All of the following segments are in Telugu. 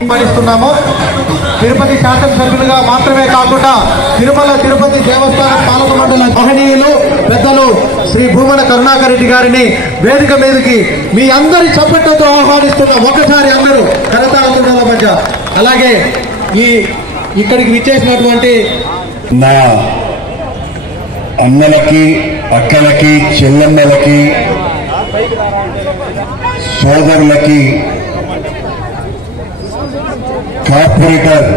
నిర్వహిస్తున్నాము. తిరుపతి శాసనసభ్యులుగా మాత్రమే కాకుండా తిరుమల తిరుపతి దేవస్థానం పాలక మండలి మహనీయులు పెద్దలు శ్రీ భూమన కరుణాకర్ రెడ్డి గారిని వేదిక మీదకి మీ అందరి చప్పట్లతో ఆహ్వానిస్తున్నాం. ఒకసారి అందరూ కరతాళ మధ్య. అలాగే ఇక్కడికి విచ్చేసినటువంటి నా అన్నలకి, అక్కలకి, చెల్లెమ్మలకి, సోదరులకి, కార్పొరేటర్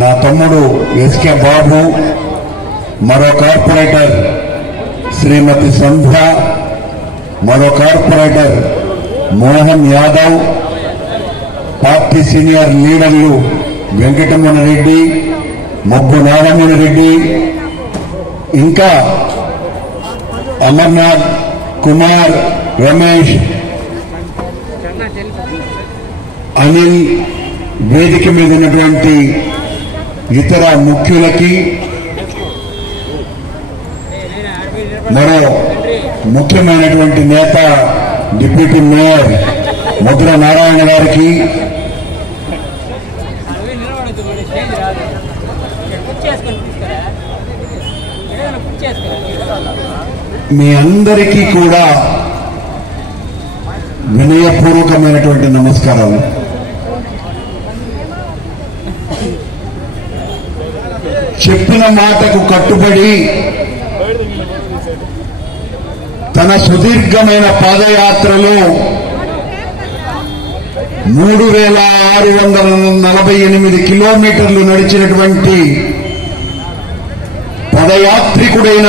నా తమ్ముడు ఎస్కే బాబు, మరో కార్పొరేటర్ శ్రీమతి సంధ్య, మరో corporator Mohan Yadav, party senior లీడర్లు వెంకటరమణ రెడ్డి, మొబ్బు నారాయణ రెడ్డి, ఇంకా అమర్నాథ్, కుమార్, రమేష్, అనిల్, వేదిక మీద ఉన్నటువంటి ఇతర ముఖ్యులకి, మరో ముఖ్యమైనటువంటి నేత డిప్యూటీ మేయర్ ముద్ర నారాయణ గారికి, మీ అందరికీ కూడా వినయపూర్వకమైనటువంటి నమస్కారాలు. చెప్పిన మాటకు కట్టుబడి తన సుదీర్ఘమైన పాదయాత్రలో 3648 కిలోమీటర్లు నడిచినటువంటి పదయాత్రికుడైన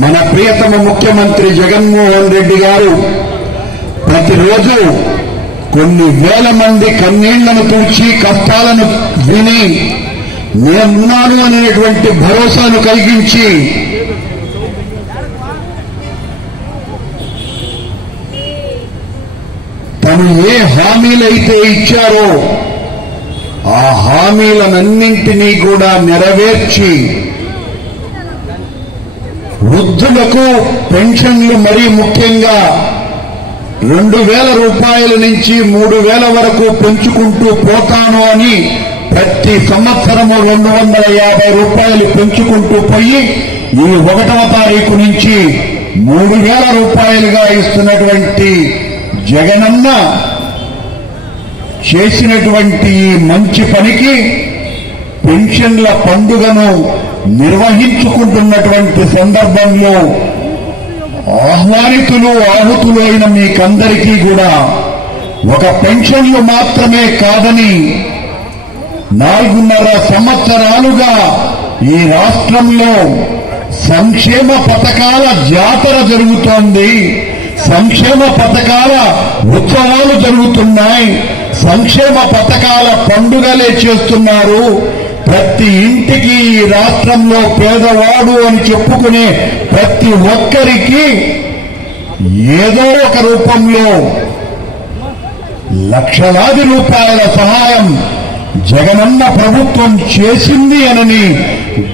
మన ప్రియతమ ముఖ్యమంత్రి జగన్మోహన్ రెడ్డి గారు ప్రతిరోజు కొన్ని వేల మంది కన్నీళ్లను తుడిచి కష్టాలను విని నేనున్నాను అనేటువంటి భరోసాను కలిగించి తను ఏ హామీలైతే ఇచ్చారో ఆ హామీలనన్నింటినీ కూడా నెరవేర్చి వృద్ధులకు పెన్షన్లు మరీ ముఖ్యంగా 2000 రూపాయల నుంచి 3000 వరకు పెంచుకుంటూ పోతాను అని ప్రతి సంవత్సరము 250 రూపాయలు పెంచుకుంటూ పోయి ఈ 1వ తారీఖు నుంచి 3000 రూపాయలుగా ఇస్తున్నటువంటి జగనన్న చేసినటువంటి ఈ మంచి పనికి పెన్షన్ల పండుగను నిర్వహించుకుంటున్నటువంటి సందర్భంలో ఆహ్వానితులు, ఆహుతులు అయిన మీకందరికీ కూడా ఒక పెన్షన్లు మాత్రమే కాదని 4.5 సంవత్సరాలుగా ఈ రాష్ట్రంలో సంక్షేమ పథకాల జాతర జరుగుతోంది, సంక్షేమ పథకాల ఉత్సవాలు జరుగుతున్నాయి, సంక్షేమ పథకాల పండుగలే చేస్తున్నారు. ప్రతి ఇంటికి ఈ రాష్ట్రంలో పేదవాడు అని చెప్పుకునే ప్రతి ఒక్కరికి ఏదో ఒక రూపంలో లక్షలాది రూపాయల సహాయం జగనన్న ప్రభుత్వం చేసింది అని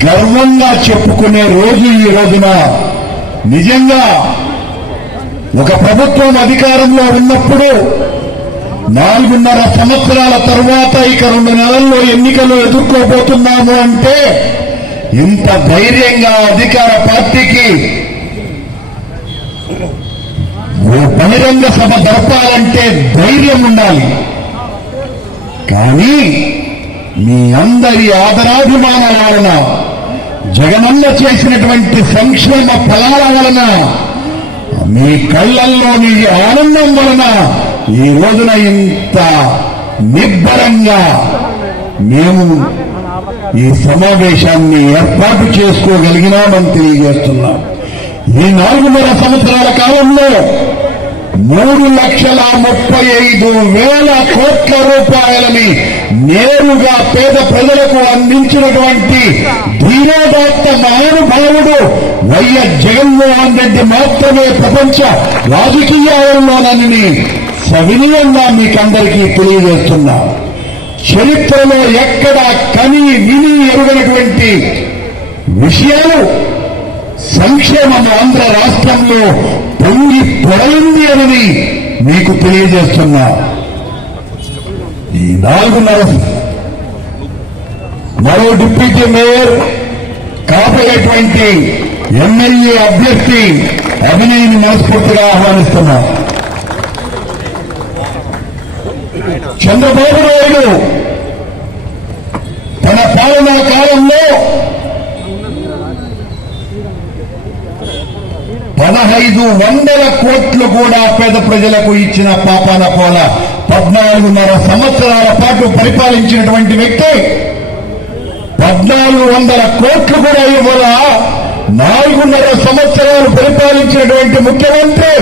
గర్వంగా చెప్పుకునే రోజు ఈ రోజున. నిజంగా ఒక ప్రభుత్వం అధికారంలో ఉన్నప్పుడు 4.5 సంవత్సరాల తర్వాత ఇక 2 నెలల్లో ఎన్నికలు ఎదుర్కోబోతున్నాము అంటే ఇంత ధైర్యంగా అధికార పార్టీకి బహిరంగ సభ జరపాలంటే ధైర్యం ఉండాలి. కానీ మీ అందరి ఆదరాభిమానాల వలన, జగనన్న చేసినటువంటి సంక్షేమ ఫలాల వలన, మీ కళ్లల్లోని ఆనందం వలన ఈ రోజున ఇంత నిబ్బరంగా మేము ఈ సమావేశాన్ని ఏర్పాటు చేసుకోగలిగినామని తెలియజేస్తున్నాం. ఈ 4.5 సంవత్సరాల కాలంలో 3,35,000 కోట్ల రూపాయలని నేరుగా పేద ప్రజలకు అందించినటువంటి ధీరోదాత్త మహానుభావుడు వైఎస్ జగన్మోహన్ రెడ్డి మాత్రమే ప్రపంచ రాజకీయాల్లోనని సవినయంగా మీకందరికీ తెలియజేస్తున్నా. చరిత్రలో ఎక్కడా కని విని ఎరుగనటువంటి విషయాలు సంక్షేమం ఆంధ్ర రాష్ట్రంలో పొంగి పొడైంది అని మీకు తెలియజేస్తున్నా. ఈ 4.5 మరో డిప్యూటీ మేయర్ కాబోయేటువంటి ఎమ్మెల్యే అభ్యర్థి అభినయ్ని మనస్ఫూర్తిగా ఆహ్వానిస్తున్నా. చంద్రబాబు నాయుడు తన పాలనా కాలంలో 1,500 కోట్లు కూడా పేద ప్రజలకు ఇచ్చిన పాపాన పోల 14.5 సంవత్సరాల పాటు పరిపాలించినటువంటి వ్యక్తి 1,400 కోట్లు కూడా ఇవ్వాల 4.5 సంవత్సరాలు పరిపాలించినటువంటి ముఖ్యమంత్రి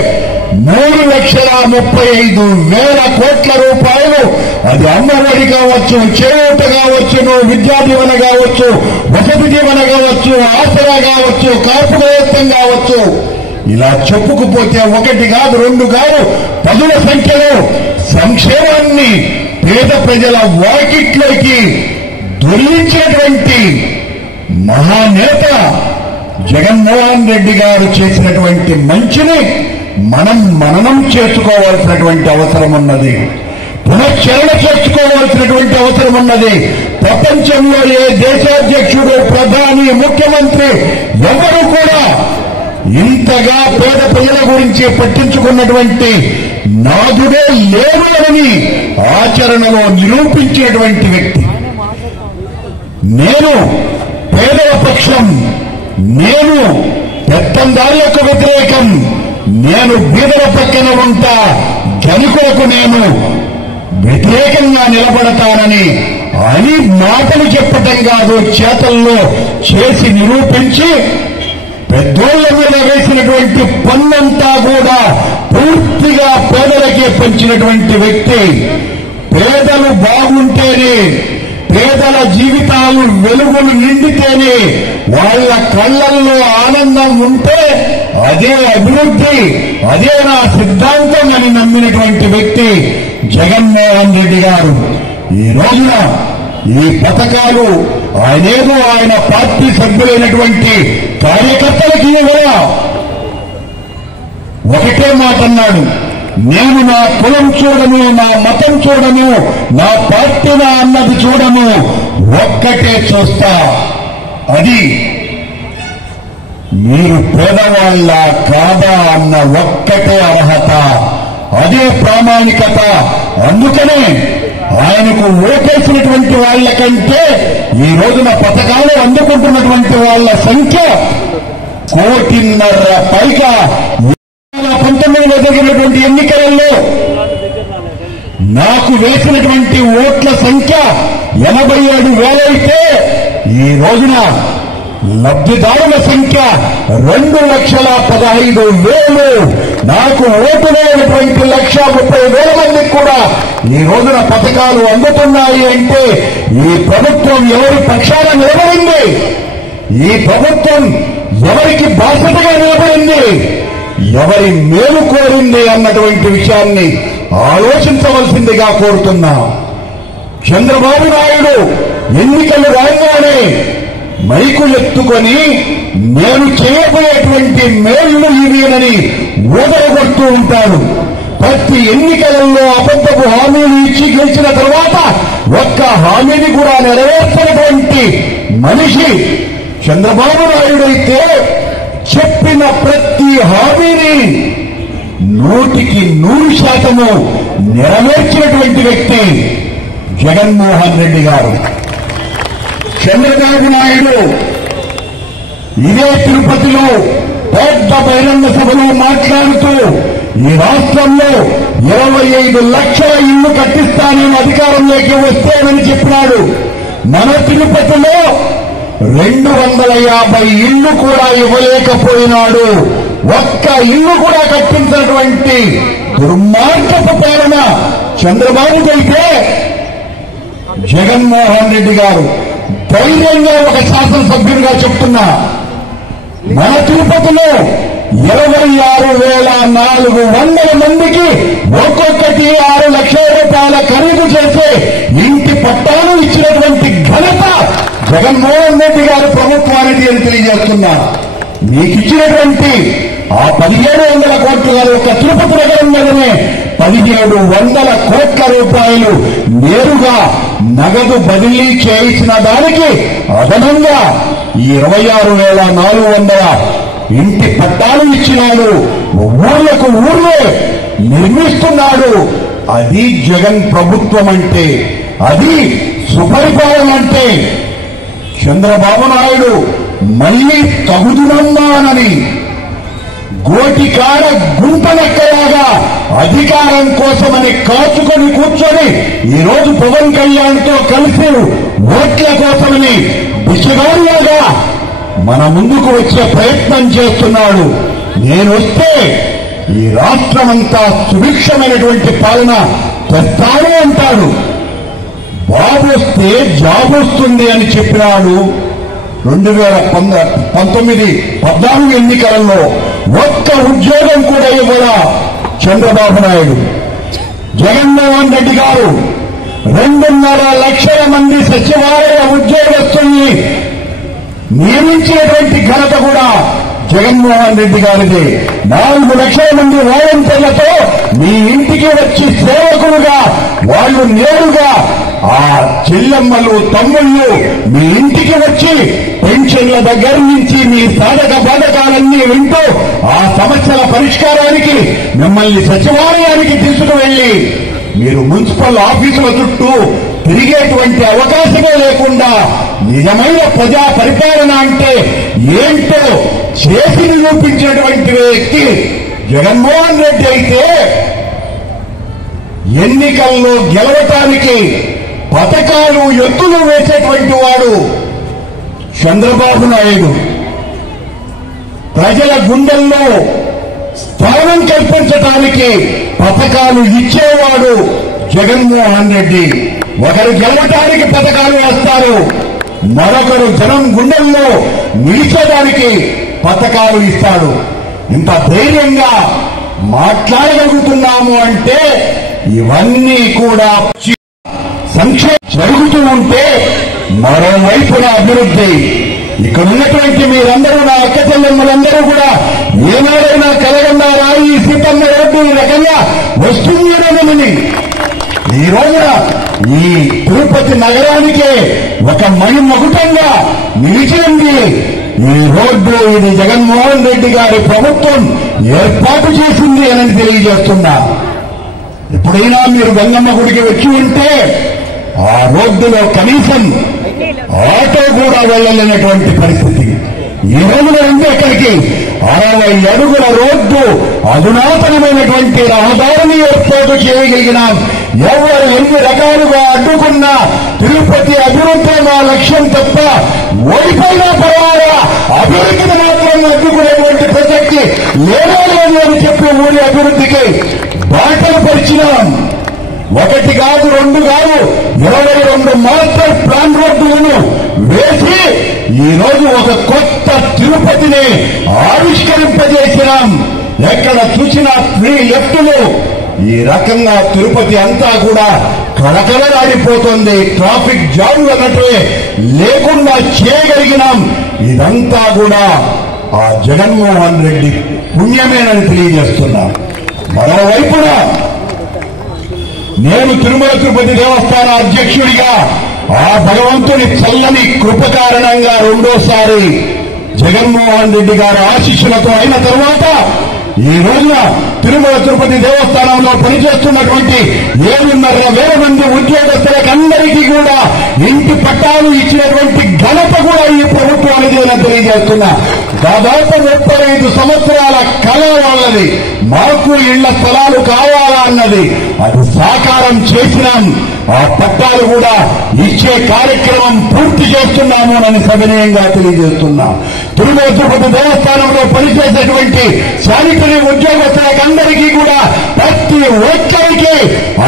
3,35,000 కోట్ల రూపాయలు, అది అమ్మఒడి కావచ్చు, చేయూత కావచ్చు, విద్యా దీవెన కావచ్చు, వసతి దీవెన కావచ్చు, ఆసరా కావచ్చు, కాపు వేతం కావచ్చు, ఇలా చెప్పుకుపోతే 1 కాదు 2 కాదు 10ల సంఖ్యలో సంక్షేమాన్ని పేద ప్రజల వాకిట్లోకి దొరించినటువంటి మహానేత జగన్మోహన్ రెడ్డి గారు చేసినటువంటి మంచిని మనం మననం చేసుకోవాల్సినటువంటి అవసరం ఉన్నది. పునశ్చరణ చేసుకోవాల్సినటువంటి అవసరం ఉన్నది. ప్రపంచంలో ఏ దేశాధ్యక్షుడు, ప్రధాని, ముఖ్యమంత్రి ఎవరు కూడా ఇంతగా పేద ప్రజల గురించి పట్టించుకున్నటువంటి నాదుడే లేడు అని ఆచరణలో నిరూపించినటువంటి వ్యక్తి. నేను పేదల పక్షం, నేను పెత్తందారులకు వ్యతిరేకం, నేను బీదల పక్కన ఉంటా, ధనికులకు నేను వ్యతిరేకంగా నిలబడతానని అని మాటలు చెప్పటం కాదు, చేతల్లో చేసి నిరూపించి పెద్దోళ్ల మీద వేసినటువంటి పన్నంతా కూడా పూర్తిగా పేదలకే పంచినటువంటి వ్యక్తి. పేదలు బాగుంటేనే, పేదల జీవితాలు వెలుగులు నిండితేనే, వాళ్ళ కళ్లల్లో ఆనందం ఉంటే అదే అభివృద్ధి, అదే నా సిద్ధాంతం అని నమ్మినటువంటి వ్యక్తి జగన్మోహన్ రెడ్డి గారు. ఈ రోజున ఈ పథకాలు ఆయనేదో ఆయన పార్టీ సభ్యులైనటువంటి కార్యకర్తలకి కూడా ఒకటే మాట అన్నాడు, నేను నా కులం చూడను, నా మతం చూడను, నా పార్టీ నా అన్నది చూడను, ఒక్కటే చూస్తా, అది మీరు పేదవాళ్ళ కాదా అన్న ఒక్కటే అర్హత, అదే ప్రామాణికత. అందుకనే ఆయనకు ఓటేసినటువంటి వాళ్ల కంటే ఈ రోజున పథకాలు అందుకుంటున్నటువంటి వాళ్ల సంఖ్య 1.5 పైగా 19లో జరిగినటువంటి ఎన్నికలలో నాకు వేసినటువంటి ఓట్ల సంఖ్య 87,000 అయితే ఈ రోజున లబ్ధిదారుల సంఖ్య 2,15,000. నాకు ఓటు వేయనటువంటి 1,30,000 మందికి కూడా ఈ రోజున పథకాలు అందుతున్నాయి అంటే ఈ ప్రభుత్వం ఎవరి పక్షాన నిలబడింది, ఈ ప్రభుత్వం ఎవరికి బాధ్యతగా నిలబడింది, ఎవరి మేలు కోరింది అన్నటువంటి విషయాన్ని ఆలోచించవలసిందిగా కోరుతున్నా. చంద్రబాబు నాయుడు ఎన్నికలు రాగానే మైకు ఎత్తుకొని నేను చేయబోయేటువంటి మేళ్లు ఇవేనని ఊదరగొడుతూ ఉంటాడు. ప్రతి ఎన్నికలలో అబద్ధపు హామీలు ఇచ్చి గెలిచిన తర్వాత ఒక్క హామీని కూడా నెరవేర్చినటువంటి మనిషి చంద్రబాబు నాయుడు అయితే చెప్పిన ప్రతి హామీని 100% నెరవేర్చినటువంటి వ్యక్తి జగన్మోహన్ రెడ్డి గారు. చంద్రబాబు నాయుడు ఇదే తిరుపతిలో పెద్ద బహిరంగ సభలో మాట్లాడుతూ ఈ రాష్ట్రంలో 25 లక్షల ఇళ్లు కట్టిస్తానని అధికారంలోకి వస్తేనని చెప్పినాడు. మన తిరుపతిలో 250 ఇళ్లు కూడా ఇవ్వలేకపోయినాడు. ఒక్క ఇల్లు కూడా కట్టించినటువంటి దుర్మార్గపు పాలన చంద్రబాబుకైతే జగన్మోహన్ రెడ్డి గారు ధైర్యంగా ఒక శాసనసభ్యుడిగా చెప్తున్నా, మన తిరుపతిలో 26,400 మందికి ఒక్కొక్కటి 6 లక్షల రూపాయల ఖరీదు చేసే ఇంటి పట్టాలు ఇచ్చినటువంటి ఘనత జగన్మోహన్ రెడ్డి గారు ప్రభుత్వానికి అని తెలియజేస్తున్నా. మీకు ఇచ్చినటువంటి ఆ 1700 కోట్లు ఒక తిరుపతి నగరం మీదనే 1700 కోట్ల రూపాయలు నేరుగా నగదు బదిలీ చేయించిన దానికి అదనంగా ఈ 26,400 ఇంటి పట్టాలు ఇచ్చినాడు. ఊర్లకు ఊర్లే నిర్మిస్తున్నాడు. అది జగన్ ప్రభుత్వం అంటే, అది సుపరిపాలన అంటే. చంద్రబాబు నాయుడు మళ్లీ తగుదునన్నానని గోటికాడ గుంటనెక్కలాగా అధికారం కోసమని కాచుకొని కూర్చొని ఈరోజు పవన్ కళ్యాణ్తో కలిసి ఓట్ల కోసమని బిచ్చగాడిలాగా మన ముందుకు వచ్చే ప్రయత్నం చేస్తున్నాడు. నేను వస్తే ఈ రాష్ట్రమంతా సుభిక్షమైనటువంటి పాలన తెస్తాను అంటాడు. బాబు వస్తే జాబ్ వస్తుంది అని చెప్పినాడు. 2019-14 ఎన్నికలలో ఒక్క ఉద్యోగం కూడా ఇవ్వాల చంద్రబాబు నాయుడు. జగన్మోహన్ రెడ్డి గారు 2.5 లక్షల మంది సచివాలయ ఉద్యోగస్తుల్ని నియమించినటువంటి ఘనత కూడా జగన్మోహన్ రెడ్డి గారిది. 4 లక్షల మంది వాలంటీర్లతో మీ ఇంటికి వచ్చి సేవకులుగా వాళ్ళు నేరుగా ఆ చెల్లెమ్మలు తమ్ముళ్ళు మీ ఇంటికి వచ్చి పెన్షన్ల దగ్గర నుంచి మీ సాధక బాధకాలన్నీ వింటూ ఆ సమస్యల పరిష్కారానికి మిమ్మల్ని సచివాలయానికి తీసుకువెళ్లి మీరు మున్సిపల్ ఆఫీసుల చుట్టూ తిరిగేటువంటి అవకాశమే లేకుండా నిజమైన ప్రజా పరిపాలన అంటే ఏంటో చేసి నిరూపించినటువంటి వ్యక్తి జగన్మోహన్ రెడ్డి అయితే, ఎన్నికల్లో గెలవటానికి పథకాలు ఎత్తులు వేసేటువంటి వాడు చంద్రబాబు నాయుడు. ప్రజల గుండెల్లో స్థానం కల్పించటానికి పథకాలు ఇచ్చేవాడు జగన్మోహన్ రెడ్డి. ఒకరు గెలవటానికి పథకాలు వస్తారు, మరొకరు జనం గుండెల్లో నిలిచేదానికి పథకాలు ఇస్తాడు. ఇంత ధైర్యంగా మాట్లాడగలుగుతున్నాము అంటే ఇవన్నీ కూడా సంక్షేమం జరుగుతూ ఉంటే మరోవైపున అభివృద్ధి. ఇక్కడ ఉన్నటువంటి మీరందరూ, నా అక్క చెల్లెమ్మలందరూ కూడా ఏనాడైనా కలగన్నారా ఈ సీతమ్మ రోడ్డు ఈ రకంగా వస్తుందనని ఈ రోజున ఈ తిరుపతి నగరానికే ఒక మణిమకుటంగా నిలిచింది ఈ రోడ్డు. ఇది జగన్మోహన్ రెడ్డి గారి ప్రభుత్వం ఏర్పాటు చేసింది అని తెలియజేస్తున్నా. ఎప్పుడైనా మీరు గంగమ్మ గుడికి వచ్చి ఉంటే ఆ రోడ్డులో కనీసం ఆటో కూడా వెళ్ళలేనటువంటి పరిస్థితి. ఈ రోజున ఉంది ఎక్కడికి 60 అడుగుల రోడ్డు అధునాతనమైనటువంటి రహదారిని ఏర్పాటు చేయగలిగినాం. ఎవరు ఎన్ని రకాలుగా అడ్డుకున్నా తిరుపతి అభివృద్ధి మా లక్ష్యం తప్ప ఓడిపోయినా పర్వాలా అభివృద్ధిని మాత్రం అడ్డుకునేటువంటి ప్రసక్తి లేనే లేదు అని చెప్పి ఊరి అభివృద్ధికి బాటలు పరిచినాం. 1 కాదు 2 కాదు 22 మాస్టర్ ప్లాన్ రోడ్డులను వేసి ఈ రోజు ఒక కొత్త తిరుపతిని ఆవిష్కరింపజేసినాం. ఎక్కడ చూసినా 3 లెఫ్టులు. ఈ రకంగా తిరుపతి అంతా కూడా కళకళలాడిపోతుంది. ట్రాఫిక్ జామ్ అన్నట్టే లేకుండా చేయగలిగినాం. ఇదంతా కూడా ఆ జగన్మోహన్ రెడ్డి పుణ్యమేనని తెలియజేస్తున్నాం. మరోవైపున నేను తిరుమల తిరుపతి దేవస్థాన అధ్యక్షుడిగా ఆ భగవంతుని చల్లని కృప కారణంగా రెండోసారి జగన్మోహన్ రెడ్డి గారి ఆశీస్సులతో అయిన తరువాత ఈ రోజున తిరుమల తిరుపతి దేవస్థానంలో పనిచేస్తున్నటువంటి 7,500 మంది ఉద్యోగస్తులకందరికీ కూడా ఇంటి పట్టాలు ఇచ్చినటువంటి ఘనత కూడా ఈ ప్రభుత్వానికి నేను తెలియజేస్తున్నా. దాదాపు 35 సంవత్సరాల కళ వాళ్ళది. మాకు ఇళ్ల స్థలాలు కావాలా అన్నది, అది సాకారం చేసినాం. ఆ పట్టాలు కూడా ఇచ్చే కార్యక్రమం పూర్తి చేస్తున్నాము అని సవినయంగా తెలియజేస్తున్నాం. తిరుమల తిరుపతి దేవస్థానంలో పనిచేసేటువంటి శానిటరీ ఉద్యోగస్తులందరికీ కూడా ప్రతి ఒక్కరికి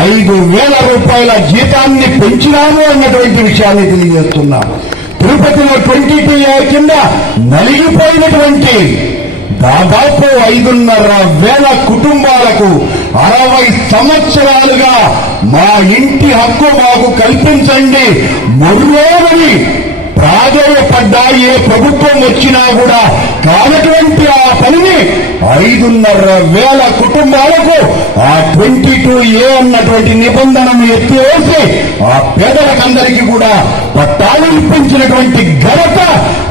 5,000 రూపాయల జీతాన్ని పెంచినాము అన్నటువంటి విషయాన్ని తెలియజేస్తున్నాం. తిరుపతిలో 22 ఇయర్ కింద నలిగిపోయినటువంటి దాదాపు 5,500 కుటుంబాలకు 60 సంవత్సరాలుగా మా ఇంటి హక్కు మాకు కల్పించండి మొర్రోమని ప్రాధేయపడ్డా ఏ ప్రభుత్వం వచ్చినా కూడా కాదట 5,500 కుటుంబాలకు ఆ 22A అన్నటువంటి నిబంధనను ఎత్తివేసి ఆ పేదలకందరికీ కూడా పట్టాలు ఇప్పించినటువంటి ఘనత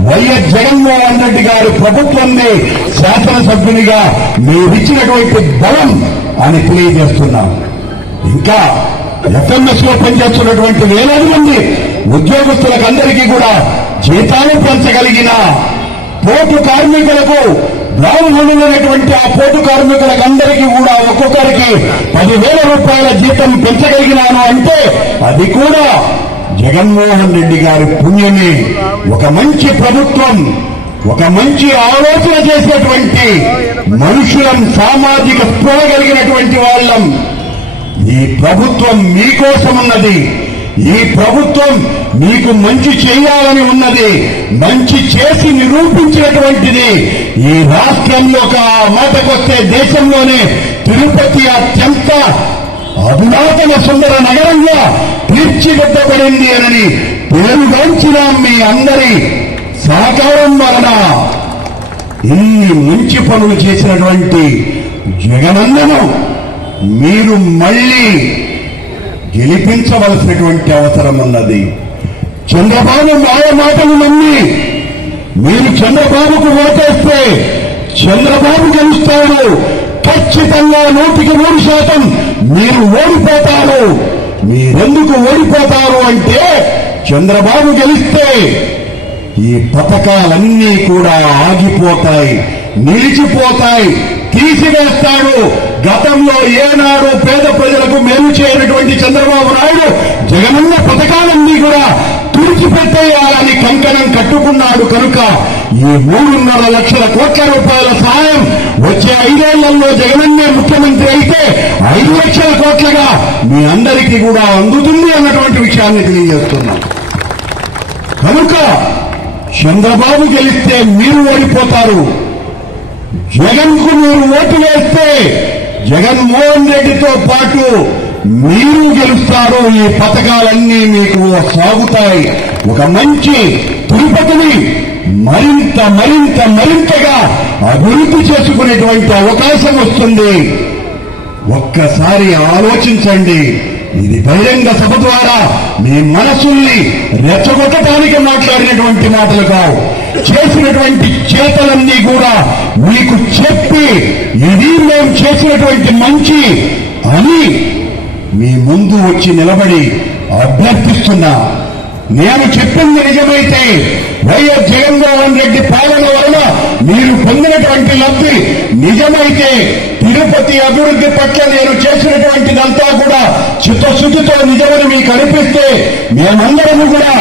వైఎస్ జగన్మోహన్ రెడ్డి గారి ప్రభుత్వంది. శాసనసభ్యునిగా మీరిచ్చినటువంటి బలం అని తెలియజేస్తున్నాం. ఇంకా ఎఫ్ఎంఎస్ లో పనిచేస్తున్నటువంటి వేలాది మంది ఉద్యోగస్తులకు అందరికీ కూడా జీతాలు పెంచగలిగిన పోటు కార్మికులకు బ్రాహ్మణులైనటువంటి ఆ పోటు కార్మికులకు అందరికీ కూడా ఒక్కొక్కరికి 10,000 రూపాయల జీతం పెంచగలిగినాను అంటే అది కూడా జగన్మోహన్ రెడ్డి గారి పుణ్యమే. ఒక మంచి ప్రభుత్వం, ఒక మంచి ఆలోచన చేసేటువంటి మనుషులం, సామాజిక స్పృహ కలిగినటువంటి వాళ్ళం. ఈ ప్రభుత్వం మీకోసం ఉన్నది. ఈ ప్రభుత్వం మీకు మంచి చేయాలని ఉన్నది. మంచి చేసి నిరూపించినటువంటిది. ఈ రాష్ట్రంలో ఒక మాటకొస్తే దేశంలోనే తిరుపతి అత్యంత అధునాతన సుందర నగరంగా తీర్చిదిద్దబడింది అని పేరుగాంచిన మీ అందరి సహకారం వలన ఇన్ని మంచి పనులు చేసినటువంటి జగనన్నను మీరు మళ్లీ గెలిపించవలసినటువంటి అవసరం ఉన్నది. చంద్రబాబు మాయ మాటలు నమ్మి మీరు చంద్రబాబుకు ఓటేస్తే చంద్రబాబు గెలుస్తాడు. ఖచ్చితంగా 100% మీరు ఓడిపోతారు. మీరెందుకు ఓడిపోతారు అంటే చంద్రబాబు గెలిస్తే ఈ పథకాలన్నీ కూడా ఆగిపోతాయి, నిలిచిపోతాయి, తీసివేస్తాడు. గతంలో ఏనాడు పేద ప్రజలకు మేలు చేయనటువంటి చంద్రబాబు నాయుడు జగనన్న పథకాలన్నీ కూడా తుడిచిపెట్టేయాలని కంకణం కట్టుకున్నాడు. కనుక ఈ 3.5 లక్షల కోట్ల రూపాయల సహాయం వచ్చే 5 ఏళ్లలో జగనన్నే ముఖ్యమంత్రి అయితే 5 లక్షల కోట్లుగా మీ అందరికీ కూడా అందుతుంది అన్నటువంటి విషయాన్ని తెలియజేస్తున్నాం. కనుక చంద్రబాబు గెలిస్తే మీరు ఓడిపోతారు. జగన్ కు మీరు ఓటు వేస్తే జగన్మోహన్ రెడ్డితో పాటు మీరు గెలుస్తారు. ఈ పథకాలన్నీ మీకు సాగుతాయి. ఒక మంచి తిరుపతిని మరింతగా అభివృద్ధి చేసుకునేటువంటి అవకాశం వస్తుంది. ఒక్కసారి ఆలోచించండి. ఇది బహిరంగ సభ ద్వారా మీ మనసుల్ని రెచ్చగొట్టడానికి మాట్లాడినటువంటి మాటలు కావు. చేసినటువంటి చేతలన్నీ కూడా మీకు చెప్పి ఇది మేము చేసినటువంటి మంచి అని మీ ముందు వచ్చి నిలబడి అభ్యర్థిస్తున్నా. నేను చెప్పింది నిజమైతే వైఎస్ జగన్మోహన్ రెడ్డి పాలన వలన మీరు పొందినటువంటి లబ్ధి నిజమైతే తిరుపతి అభివృద్ధి పట్ల నేను చేసినటువంటిదంతా కూడా చిత్తశుద్ధితో నిజమని మీకు అనిపిస్తే మేమందరము కూడా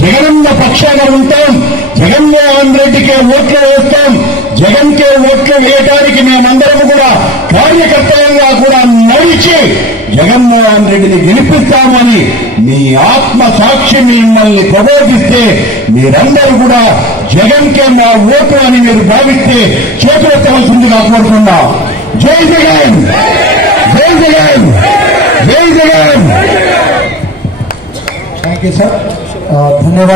జగనన్న పక్షాన ఉంటాం. జగన్మోహన్ రెడ్డికే ఓట్లు వేస్తాం. జగన్కే ఓట్లు వేయడానికి మేమందరము కూడా కార్యకర్తలుగా కూడా నడిచి జగన్మోహన్ రెడ్డిని గెలిపిస్తామని మీ ఆత్మ సాక్షి మిమ్మల్ని ప్రబోధిస్తే మీరందరూ కూడా జగన్కే మా ఓటు అని మీరు భావిస్తే చేతులెత్తవలసిందిగా కోరుతున్నా. జై జగన్, జై జగన్, జై జగన్. Thank you sir. ధన్యవాదాలు.